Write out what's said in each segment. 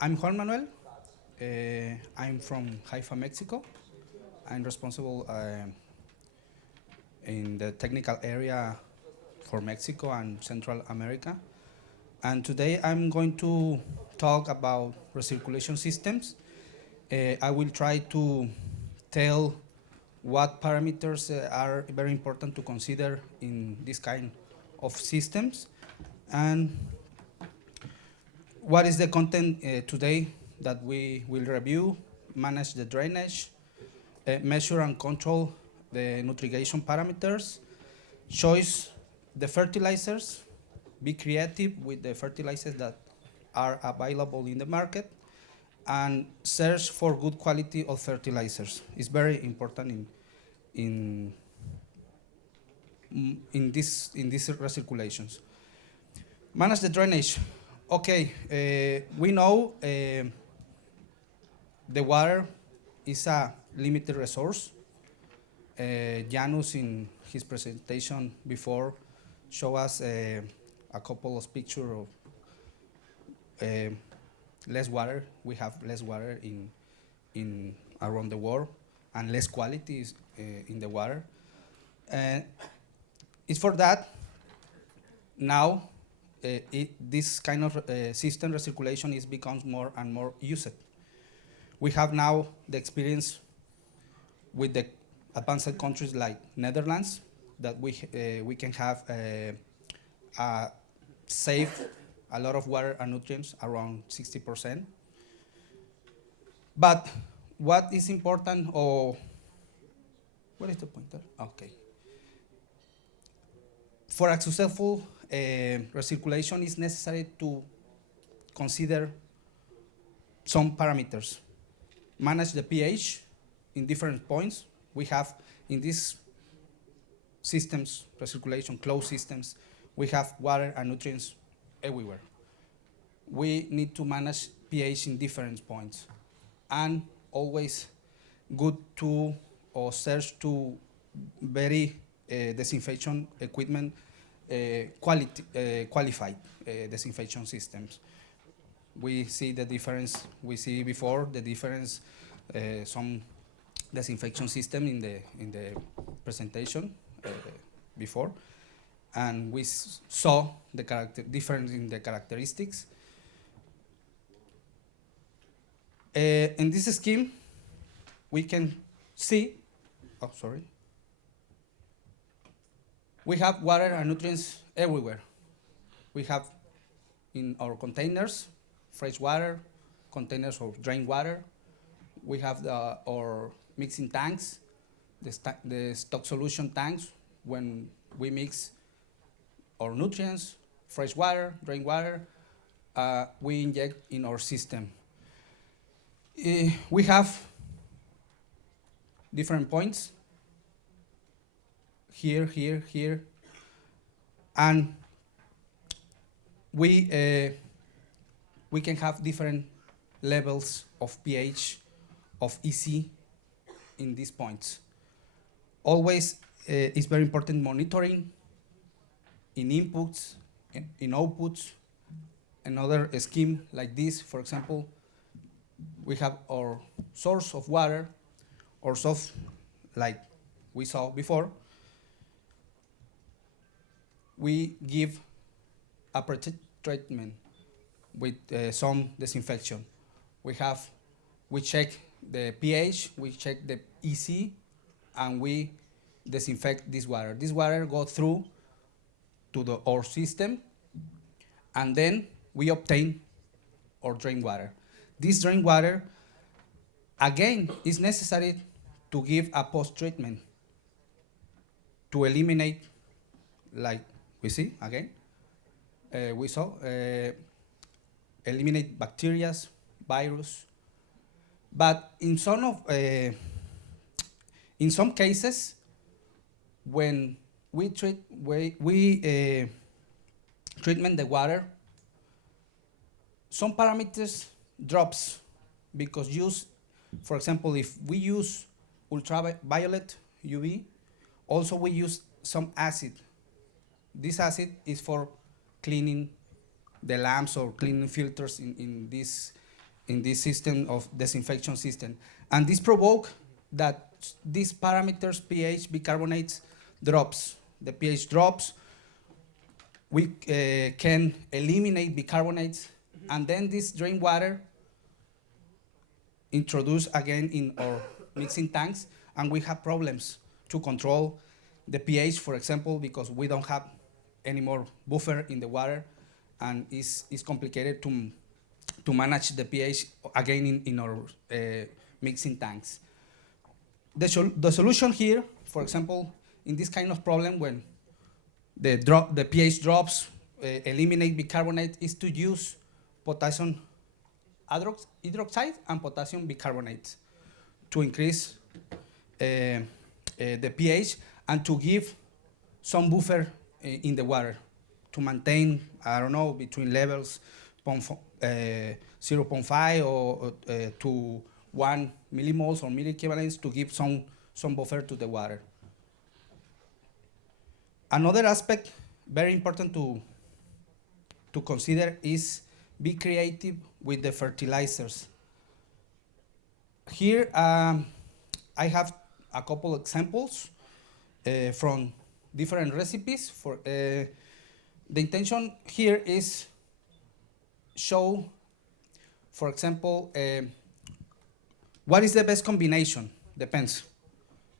I'm Juan Manuel. I'm from Haifa, Mexico. I'm responsible in the technical area for Mexico and Central America. And today I'm going to talk about recirculation systems. I will try to tell what parameters are very important to consider in this kind of systems, and what is the content today that we will review, manage the drainage, measure and control the nutrigation parameters, choose the fertilizers, be creative with the fertilizers that are available in the market, and search for good quality of fertilizers. It's very important in these recirculations. Manage the drainage. Okay, we know the water is a limited resource. Janus, in his presentation before, showed us a couple of pictures of less water. We have less water in around the world, and less quality in the water. It's for that now this kind of system recirculation becomes more and more used. We have now the experience with the advanced countries like Netherlands that we can have save a lot of water and nutrients, around 60%. But what is important, or what is the pointer? Okay. For a successful recirculation, it's necessary to consider some parameters. Manage the pH in different points. We have in these systems, recirculation, closed systems, we have water and nutrients everywhere. We need to manage pH in different points, and always good to or search to very disinfection equipment, qualified disinfection systems. We see the difference. We see before the difference, some disinfection system in the presentation before, and we saw the difference in the characteristics. In this scheme, we can see. Oh, sorry. We have water and nutrients everywhere. We have in our containers fresh water, containers of drain water. We have our mixing tanks, the stock solution tanks, when we mix our nutrients, fresh water, drain water, we inject in our system. We have different points, here, here, here, and we can have different levels of pH, of EC in these points. Always it's very important monitoring in inputs, in outputs. Another scheme like this, for example, we have our source of water, or source like we saw before. We give a treatment with some disinfection. We check the pH, we check the EC, and we disinfect this water. This water goes through to our system, and then we obtain our drain water. This drain water, again, is necessary to give a post-treatment to eliminate, like we see again, we saw, eliminate bacteria, virus. But in some cases, when we treatment the water, some parameters drops because for example, if we use ultraviolet UV, also we use some acid. This acid is for cleaning the lamps or cleaning filters in these in this system of disinfection system. And this provoke that these parameters, pH, bicarbonates, drops. The pH drops. We can eliminate bicarbonates, and then this drain water introduce again in our mixing tanks, and we have problems to control the pH, for example, because we don't have any more buffer in the water, and it's complicated to manage the pH again in our mixing tanks. The solution here, for example, in this kind of problem when the pH drops, eliminate bicarbonate, is to use potassium hydroxide and potassium bicarbonate to increase the pH and to give some buffer in the water to maintain, I don't know, between levels 0.5 or to 1 millimoles or milliequivalents to give some buffer to the water. Another aspect very important to consider is be creative with the fertilizers. Here I have a couple examples from different recipes. For the intention here is show, for example, what is the best combination? Depends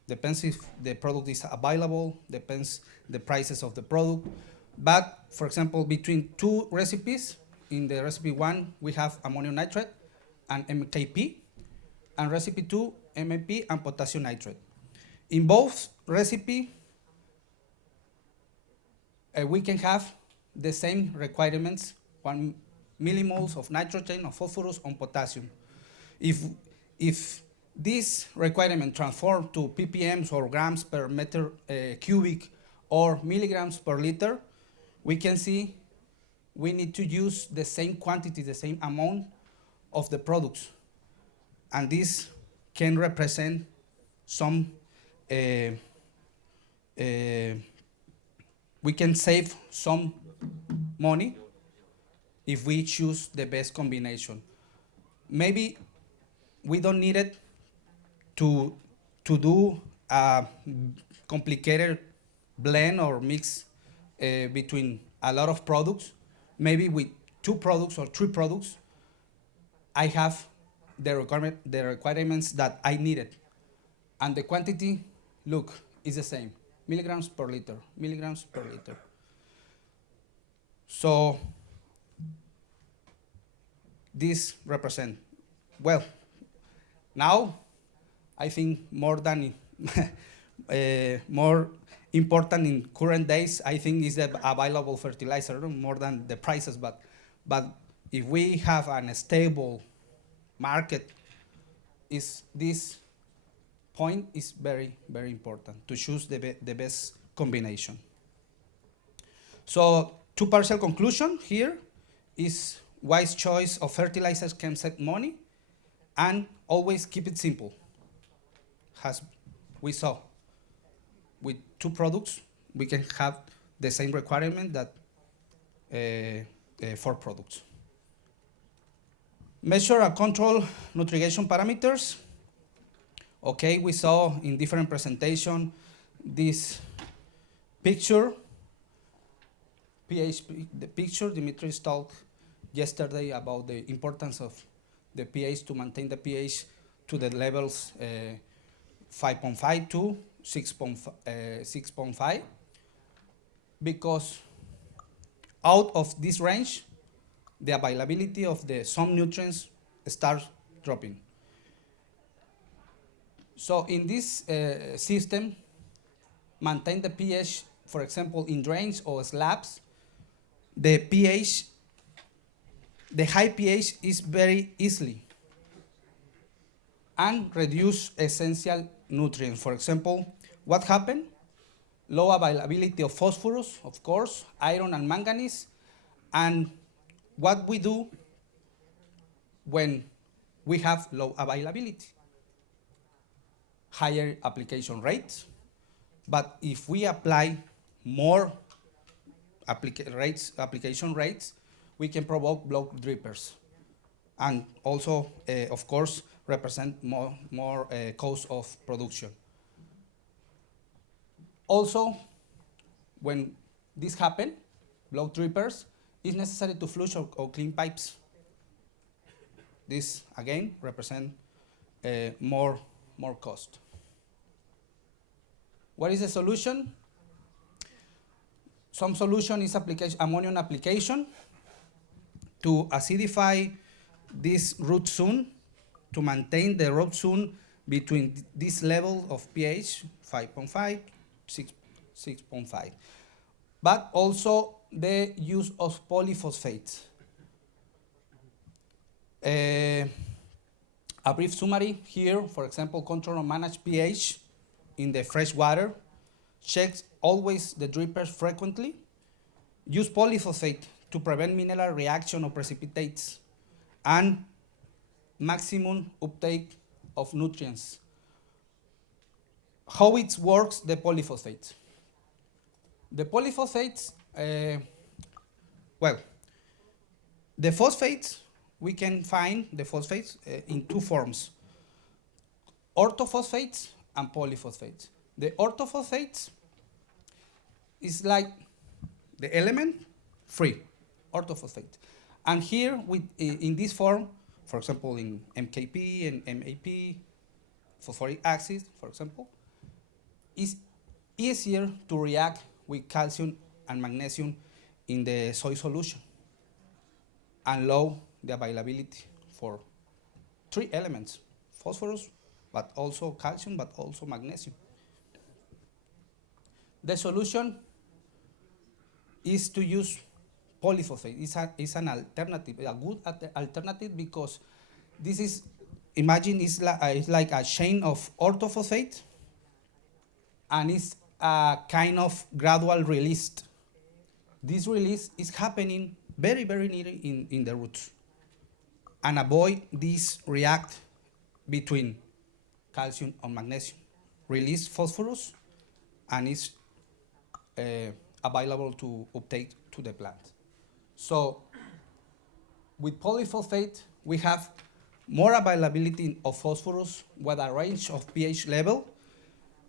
if the product is available, depends the prices of the product. But for example, between two recipes, in the recipe 1 we have ammonium nitrate and MKP, and recipe 2 MAP and potassium nitrate. In both recipe we can have the same requirements, 1 millimoles of nitrogen or phosphorus on potassium. If this requirement transform to ppms or grams per meter cubic or milligrams per liter, we can see we need to use the same quantity, the same amount of the products. And this can represent some, we can save some money if we choose the best combination. Maybe we don't need it to do a complicated blend or mix between a lot of products. Maybe with 2 products or 3 products, I have the requirements that I needed. And the quantity, look, is the same, milligrams per liter, milligrams per liter. So this represent, well, now I think more than more important in current days, I think, is the available fertilizer more than the prices. But if we have a stable market, this point is very, very important to choose the best combination. So, two partial conclusion here is wise choice of fertilizers can save money, and always keep it simple. As we saw, with 2 products, we can have the same requirement that 4 products. Measure and control nutrigation parameters. Okay, we saw in different presentation this picture, pH, the picture. Dimitris talked yesterday about the importance of the pH to maintain the pH to the levels 5.5 to 6.5, because out of this range, the availability of some nutrients starts dropping. So in this system, maintain the pH, for example, in drains or slabs, the pH, the high pH is very easily, and reduce essential nutrients. For example, what happened? Low availability of phosphorus, of course, iron and manganese. And what we do when we have low availability? Higher application rates. But if we apply more application rates, we can provoke block drippers. and also, of course, represent more cost of production. Also, when this happens, blow drippers, it's necessary to flush or clean pipes. This, again, represent more cost. What is the solution? Some solution is ammonium application to acidify this root zone, to maintain the root zone between this level of pH, 5.5, 6.5. But also the use of polyphosphates. A brief summary here, for example, control and manage pH in the fresh water. Check always the drippers frequently. Use polyphosphate to prevent mineral reaction or precipitates. And maximum uptake of nutrients. How it works, the polyphosphates. The polyphosphates, well, the phosphates, we can find the phosphates in two forms, orthophosphates and polyphosphates. The orthophosphates is like the element free, orthophosphate. And here, in this form, for example, in MKP and MAP, phosphoric acid, for example, is easier to react with calcium and magnesium in the soil solution and low the availability for three elements, phosphorus, but also calcium, but also magnesium. The solution is to use polyphosphate. It's an alternative, a good alternative, because this is, imagine it's like a chain of orthophosphate, and it's a kind of gradual release. This release is happening very, very near in the roots, and avoid this react between calcium and magnesium. Release phosphorus, and it's available to uptake to the plant. So with polyphosphate, we have more availability of phosphorus with a range of pH level,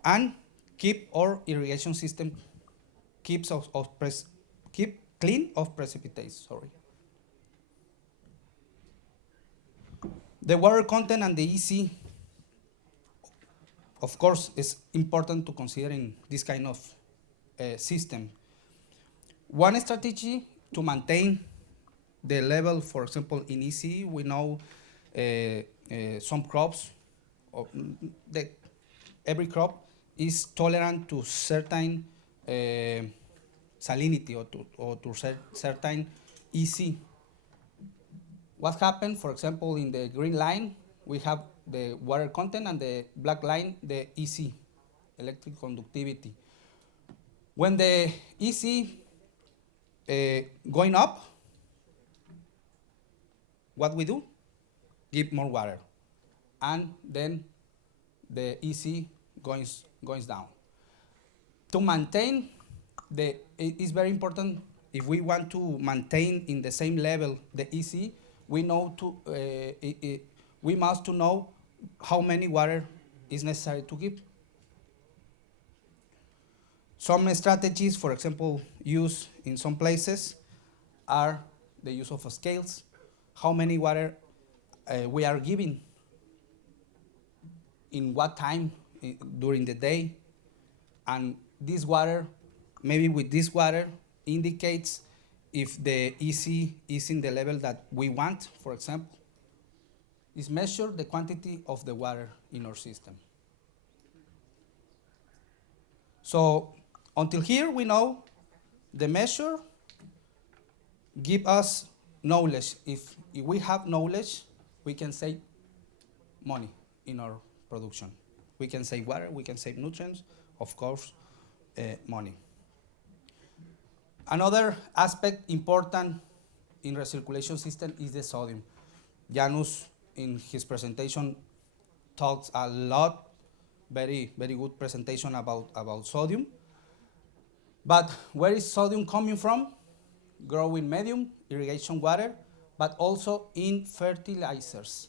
and keep our irrigation system keep clean of precipitates. Sorry. The water content and the EC, of course, is important to consider in this kind of system. One strategy to maintain the level, for example, in EC, we know some crops, every crop is tolerant to certain salinity or to certain EC. What happened, for example, in the green line, we have the water content, and the black line, the EC, electric conductivity. When the EC going up, what we do? Give more water, and then the EC goes down. To maintain it is very important. If we want to maintain in the same level the EC, we must to know how many water is necessary to give. Some strategies, for example, used in some places are the use of scales. How many water we are giving, in what time during the day, and this water, maybe with this water, indicates if the EC is in the level that we want, for example. Is measure the quantity of the water in our system. So until here, we know the measure give us knowledge. If we have knowledge, we can save money in our production. We can save water, we can save nutrients, of course, money. Another aspect important in recirculation system is the sodium. Janus, in his presentation, talks a lot, very, very good presentation about sodium. But where is sodium coming from? Growing medium, irrigation water, but also in fertilizers.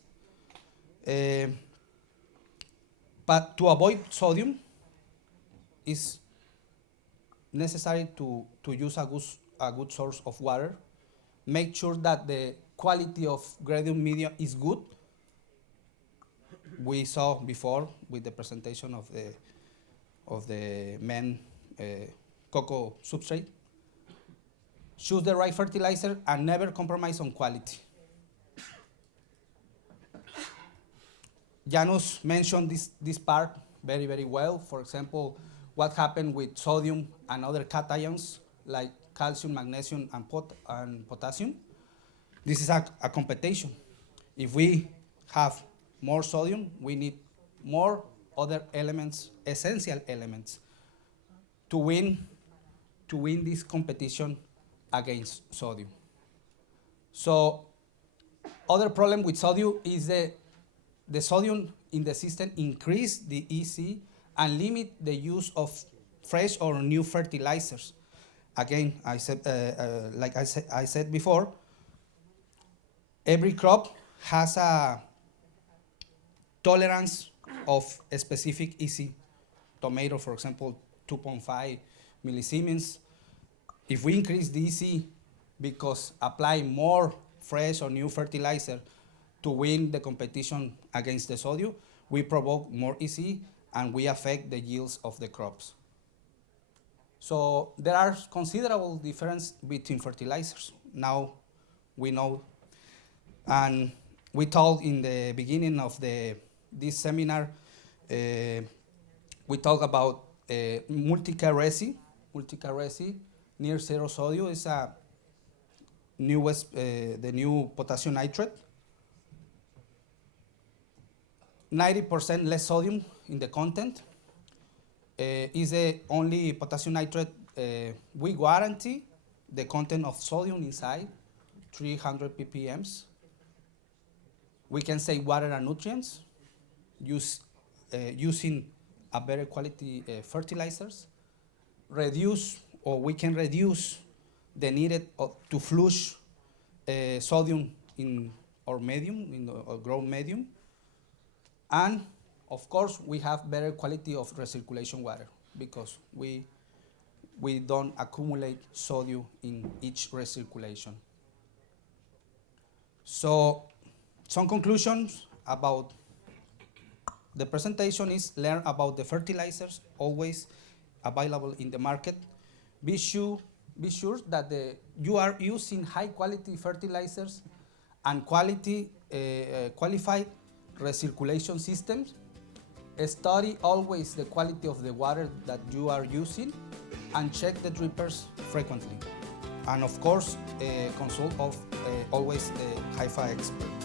But to avoid sodium, it's necessary to use a good source of water. Make sure that the quality of gradient media is good. We saw before with the presentation of the main cocoa substrate. Choose the right fertilizer and never compromise on quality. Janus mentioned this part very, very well. For example, what happened with sodium and other cations like calcium, magnesium, and potassium. This is a competition. If we have more sodium, we need more other elements, essential elements, to win this competition against sodium. So, other problem with sodium is the sodium in the system increase the EC and limit the use of fresh or new fertilizers. Again, I said before, every crop has a tolerance of a specific EC. Tomato, for example, 2.5 millisiemens. If we increase the EC because apply more fresh or new fertilizer to win the competition against the sodium, we provoke more EC and we affect the yields of the crops. So there are considerable difference between fertilizers. Now we know, and we told in the beginning of this seminar, we talk about multi-K-Resi. Multi-K-Resi, near zero sodium, is the new potassium nitrate. 90% less sodium in the content. Is the only potassium nitrate we guarantee the content of sodium inside, 300 ppms. We can save water and nutrients using a better quality fertilizers. We can reduce the needed to flush sodium in our medium, in our grown medium. And of course, we have better quality of recirculation water because we don't accumulate sodium in each recirculation. So some conclusions about the presentation is learn about the fertilizers always available in the market. Be sure that you are using high quality fertilizers and qualified recirculation systems. Study always the quality of the water that you are using and check the drippers frequently. And of course, consult always the Haifa expert.